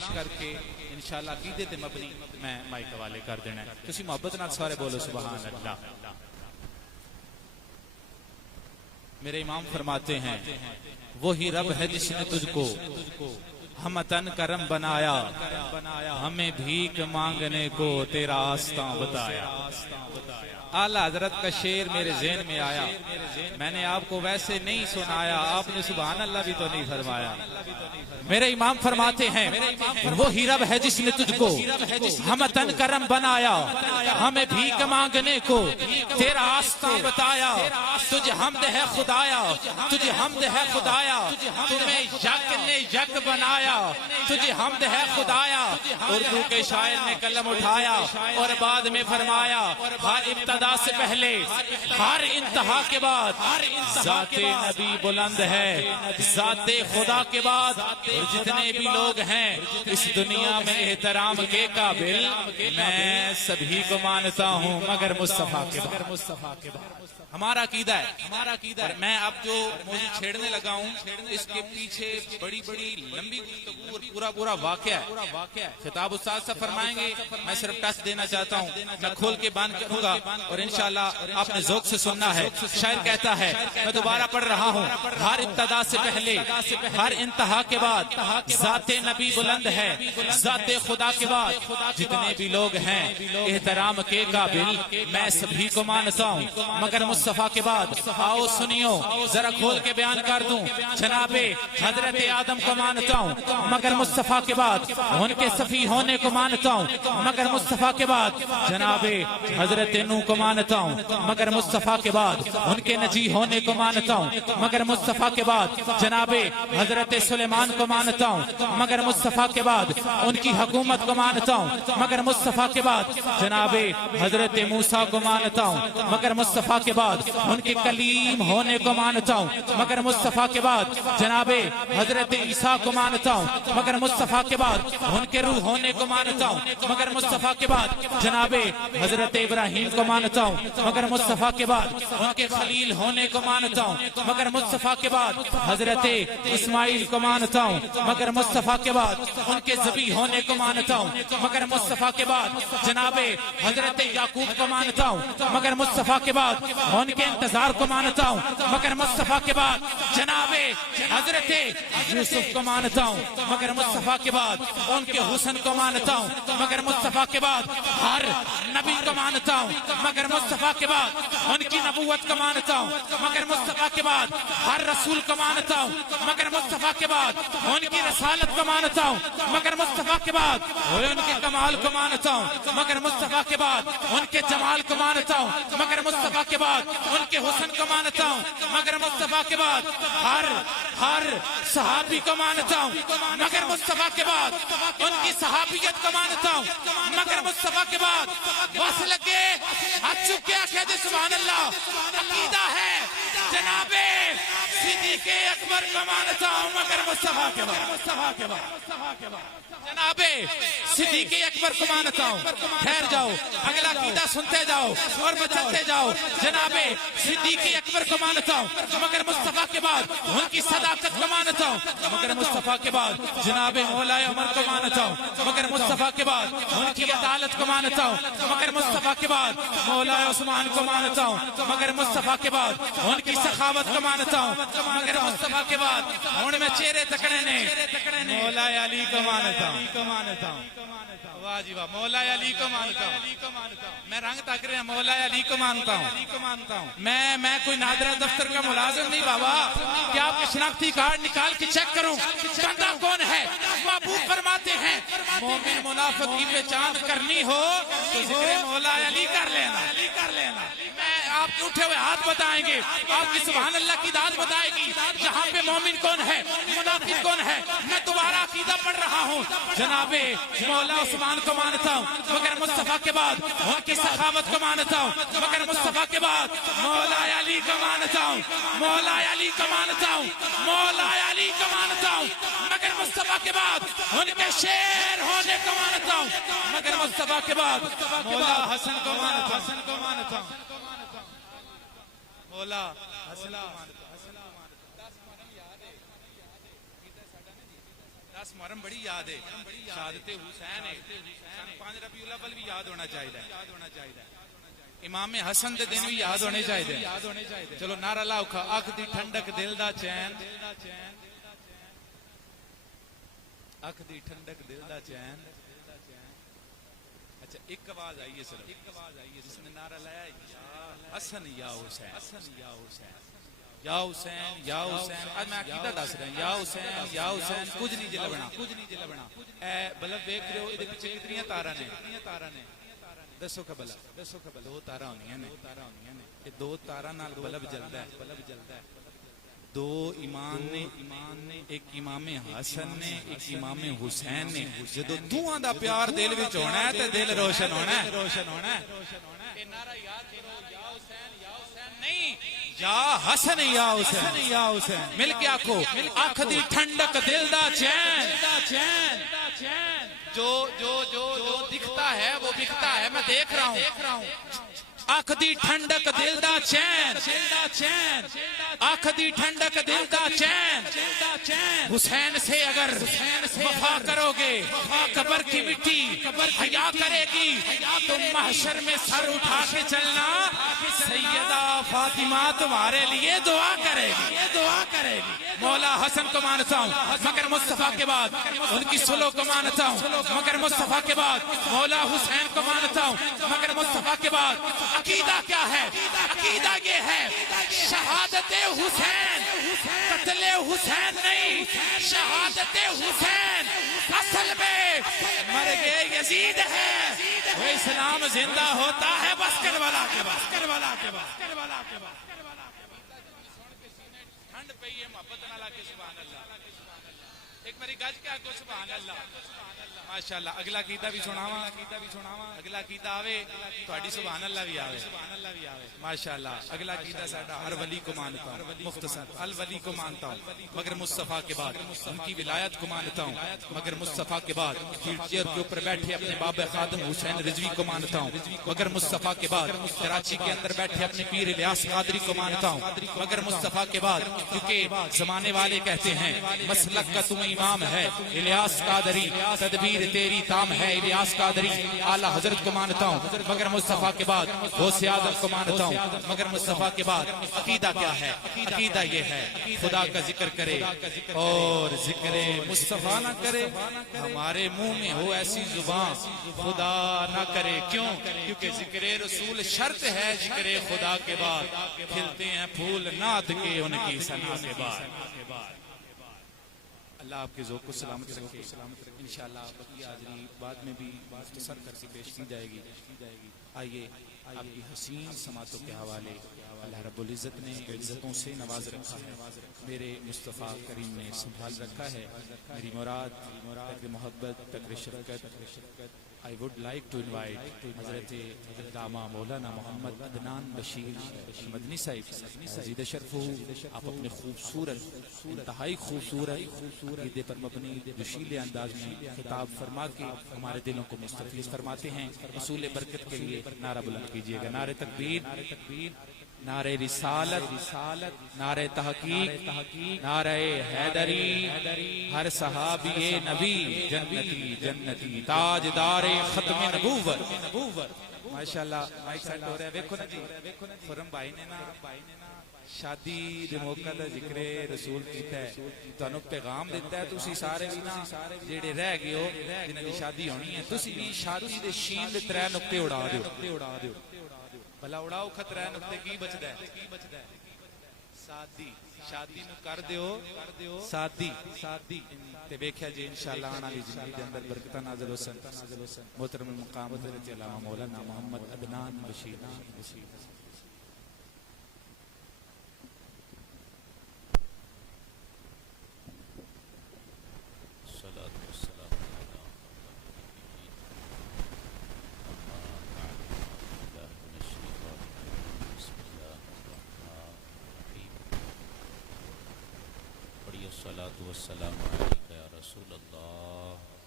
پیش کر کے انشاءاللہ عقیدے تے مبنی میں مائک حوالے کر دینا ہے. تسی محبت نال سارے بولو سبحان اللہ. میرے امام فرماتے ہیں وہی رب ہے جس نے تجھ کو ہمتن کرم بنایا, ہمیں بھیک مانگنے کو تیرا آستاں بتایا. اعلیٰ حضرت کا شعر میرے ذہن میں آیا, میں نے آپ کو ویسے نہیں سنایا, آپ نے سبحان اللہ بھی تو نہیں فرمایا. میرے امام فرماتے ہیں وہی رب ہے جس نے تجھ کو ہمتن کرم بنایا, ہمیں بھیک مانگنے کو تیرا آستاں بتایا. تجھے حمد ہے خدایا, تجھے حمد ہے خدایا, تمہیں یک نے یک بنایا. تجھے حمد ہے خدایا. اردو کے شاعر نے قلم اٹھایا اور بعد میں فرمایا ہر ابتدا سے پہلے ہر انتہا کے بعد ذات نبی بلند ہے, ذات خدا کے بعد اور جتنے بھی لوگ ہیں اس دنیا میں احترام کے قابل میں سبھی کو مانتا ہوں مگر مصطفیٰ کے بعد. ہمارا عقیدہ ہے. میں اب جو موضوع چھیڑنے لگا ہوں اس کے پیچھے بڑی بڑی لمبی گفتگو اور پورا واقعہ ہے. خطاب استاد سے فرمائیں گے, میں صرف ٹچ دینا چاہتا ہوں, میں کھول کے بیان کروں گا اور انشاءاللہ آپ نے ذوق سے سننا ہے. شاعر کہتا ہے, میں دوبارہ پڑھ رہا ہوں, ہر ابتدا سے پہلے ہر انتہا کے بعد ذات نبی بلند ہے, ذات خدا کے بعد جتنے بھی لوگ ہیں احترام کے قابل میں سبھی کو مانتا ہوں مگر مصطفیٰ کے بعد. آؤ سنیو ذرا کھول کے بیان کر دوں. جناب حضرت آدم کو مانتا ہوں مگر مصطفیٰ کے بعد ان کے صفی ہونے کو مانتا ہوں مگر مصطفیٰ کے بعد. جناب حضرت نوح کو مانتا ہوں مگر مصطفیٰ کے بعد ان کے نجی ہونے کو مانتا ہوں مگر مصطفیٰ کے بعد. جناب حضرت سلیمان کو مانتا ہوں مگر مصطفیٰ کے بعد ان کی حکومت کو مانتا ہوں مگر مصطفیٰ کے بعد. جناب حضرت موسیٰ کو مانتا ہوں مگر مصطفیٰ کے بعد ان کے کلیم ہونے کو مانتا ہوں مگر مصطفیٰ کے بعد. جناب حضرت عیسیٰ کو مانتا ہوں مگر مصطفیٰ کے بعد ان کے روح ہونے کو مانتا ہوں مگر مصطفیٰ کے بعد. جناب حضرت ابراہیم کو مانتا ہوں مگر مصطفیٰ کے بعد ان کے خلیل ہونے کو مانتا ہوں مگر مصطفیٰ کے بعد. حضرت اسماعیل کو مانتا ہوں مگر مصطفیٰ کے بعد ان کے ذبیح ہونے کو مانتا ہوں مگر مصطفیٰ کے بعد. جناب حضرت یعقوب کو مانتا ہوں مگر مصطفیٰ کے بعد ان کے انتظار کو مانتا ہوں مگر مصطفیٰ کے بعد. جناب حضرت یوسف کو مانتا ہوں مگر مصطفیٰ کے بعد ان کے حسن کو مانتا ہوں مگر مصطفیٰ کے بعد. ہر نبی کو مانتا ہوں مگر مصطفیٰ کے بعد ان کی نبوت کو مانتا ہوں مگر مصطفیٰ کے بعد. ہر رسول کو مانتا ہوں مگر مصطفیٰ کے بعد ان کی رسالت کو مانتا ہوں مگر مصطفیٰ کے بعد ان کے کمال کو مانتا ہوں مگر مصطفیٰ کے بعد ان کے جمال کو مانتا ہوں مگر مصطفیٰ کے بعد ان کے حسن کو مانتا ہوں مگر مصطفیٰ کے بعد. ہر صحابی کو مانتا ہوں مگر مصطفیٰ کے بعد ان کی صحابیت کو مانتا ہوں مگر مصطفیٰ کے بعد. بس لگے ہاتھ چک کے کہتے سبحان اللہ. عقیدہ ہے جناب صدیق اکبر کو مانتا ہوں مگر مصطفیٰ کے بعد. جناب صدیق اکبر کو مانتا ہوں. ٹھہر جاؤ, اگلا عقیدہ سنتے جاؤ اور بچتے جاؤ. جناب صدیق اکبر کو مانتا ہوں مگر مصطفیٰ کے بعد ان کی صداقت کو مانتا ہوں مگر مصطفیٰ کے بعد. جناب مولا عمر کو مانتا ہوں مگر مصطفیٰ کے بعد ان کی عدالت کو مانتا ہوں مگر مصطفیٰ کے بعد. مولا عثمان کو مانتا ہوں مگر مصطفیٰ کے بعد ان کی سخاوت کو مانتا ہوں مگر مصطفیٰ کے بعد ان میں چہرے تکڑے نے مولا علی کو مانتا ہوں. واہ جی واہ, مولا علی کو مانتا ہوں. میں رنگ تک رہا, مولا علی کو مانتا ہوں. میں کوئی نادرہ دفتر کا ملازم نہیں بابا کہ آپ کے شناختی کارڈ نکال کے چیک کروں بندہ کون ہے. محبوب فرماتے ہیں مومن منافق کی پہچان کرنی ہو تو ذکر مولا علی کر لینا. میں آپ کے اٹھے ہوئے ہاتھ بتائیں گے, آپ کی سبحان اللہ کی داد بتائے گی جہاں پہ مومن کون ہے منافق کون ہے. میں دوبارہ عقیدہ پڑھ رہا ہوں. جناب مولا عثمان کو مانتا ہوں مگر مصطفیٰ کے بعد ان کی سخاوت کو مانتا ہوں مگر مصطفیٰ کے بعد مولا علی کو مانتا ہوں مولا علی کو مانتا ہوں مولا علی کو مانتا ہوں مگر مصطفیٰ کے بعد ان کے شیر ہونے کو مانتا ہوں مگر مصطفیٰ کے بعد مولا حسن کو مانتا ہوں مولا حسن کو مانتا ہوں. 10 محرم بڑی یاد ہے، شہادت حسین ہے، سن 5 ربیع الاول بھی یاد ہونا چاہیے، امام حسن دے دن بھی یاد ہونے چاہیے. چلو نعرہ لاؤ کھا اکھ دی ٹھنڈک دل دا چین، اکھ دی ٹھنڈک دل دا چین. اچھا ایک آواز آئی ہے صرف، جس نے نعرہ لایا یا حسن یا حسین، یا حسین یا حسین. آج میں عقیدہ دس رہا ہوں، یا حسین یا حسین کچھ نہیں جی لبنا. اے بلب دیکھ رہے ہو یہ پیچھے کتنی تارا نے، دسو کبلا دو تارا ہونی نے، یہ دو تارا نال بلب جلدا ہے. دو ایمان نے، ایک امام حسن نے، ایک امام حسین نے. جدو دوہاں دا پیار دل وچ ہونا ہے تے دل روشن ہونا ہے. اے نعرہ یاد کرو، یا حسین یا حسین نہیں، یا حسن یا حسین. مل کے آکھو اکھ دی ٹھنڈک دل دا چین. جو دکھتا ہے وہ بکتا ہے، میں دیکھ رہا ہوں. اکھ دی ٹھنڈک دل دا چین، اکھ دی ٹھنڈک دل دا چین. حسین سے اگر وفا کرو گے قبر کی مٹی حیا کرے گی، تم محشر میں سر اٹھا کے چلنا، سیدہ فاطمہ تمہارے لیے دعا کرے گی. مولا حسن کو مانتا ہوں مگر مصطفیٰ کے بعد، ان کی سلو کو مانتا ہوں مگر مصطفیٰ کے بعد، مولا حسین کو مانتا ہوں مگر مصطفیٰ کے بعد. عقیدہ کیا ہے؟ عقیدہ یہ ہے شہادت حسین، قتل حسین نہیں، شہادت حسین اصل میں مرگ یزید ہے. وہ اسلام زندہ ہوتا ہے بس کربلا کے بعد. ٹھنڈ پہ یہ محبت نہ لاکے سبحان اللہ. ایک میری گج کیا کو سبحان اللہ ماشاءاللہ. اگلا گیتا بھی سناواں، اگلا گیتا آوے تہاڈی سبحان اللہ بھی آوے ماشاءاللہ. اگلا گیتا ساڈا ہر ولی کو مانتا ہوں، مختصر الولی کو مانتا ہوں مگر مصطفیٰ کے بعد، ان کی ولایت کو مانتا ہوں مگر مصطفیٰ کے بعد. ویل چیئر کے اوپر بیٹھے اپنے باب خادم حسین رضوی کو مانتا ہوں مگر مصطفیٰ کے بعد. کراچی کے اندر بیٹھے اپنے پیر الیاس قادری کو مانتا ہوں مگر مصطفیٰ کے بعد. کیونکہ زمانے والے کہتے ہیں مسلک کا تم امام ہے الیاس قادری، تدبیر تیری تام ہے الیاس قادری. اعلیٰ حضرت کو مانتا ہوں مگر مصطفیٰ کے بعد. غوث اعظم کو مانتا ہوں مگر مصطفیٰ کے بعد. عقیدہ کیا ہے؟ عقیدہ یہ ہے خدا کا ذکر کرے اور ذکر مصطفیٰ نہ کرے. ہمارے منہ میں ہو ایسی زبان خدا نہ کرے. کیوں؟ کیونکہ ذکر رسول شرط ہے ذکر خدا کے بعد. کھلتے ہیں پھول نعت کے ان کی ثنا کے بعد. اللہ آپ کے ذوق کو سلامت رکھے. انشاءاللہ بقیہ حاضری بعد میں بھی مختصر کر کے پیش کی جائے گی. آئیے آپ کی حسین سماعتوں کے حوالے. اللہ رب العزت نے عزتوں سے نواز رکھا ہے، میرے مصطفیٰ کریم نے سنبھال رکھا ہے. میری مراد فکر محبت، فکر شفقت. I would like to invite حضرت علامہ مولانا محمد عدنان بشیر مدنی صاحب عزیز شرف ہو. آپ اپنے خوبصورت انتہائی خوبصورت عقیدے پر مبنی جوشیلے انداز میں خطاب فرما کے ہمارے دلوں کو مستفیض فرماتے ہیں. حصول برکت کے لیے نعرہ بلند کیجیے گا. نعرہ تکبیر، نعرہ رسالت، نعرہ تحقیق، نعرہ حیدری. ہر صحابی نبی جنتی تاجدار ختم نبوت. ماشاءاللہ مائک سیٹ ہو رہا ہے. دیکھو نا جی خرم بھائی نے نا شادی دے موقع تے ذکر رسول کیتا ہے، تانوں پیغام دیتا ہے. تسی سارے بھی نا جڑے رہ گئے ہو جنہاں دی شادی ہونی ہے، تسی بھی شادی دے شین دے 3 نقطے اڑا دیو. بھلا اڑاؤ خطرہ نقطے کی بچدا ہے؟ سادی. شادی نو کر دیو سادی تے ویکھیا جی انشاءاللہ آنے والی زندگی دے اندر برکتاں نازل ہوسن. محترم المقام حضرت علامہ مولانا محمد عدنان بشیر. الصلاة والسلام علیکہ یا رسول اللہ.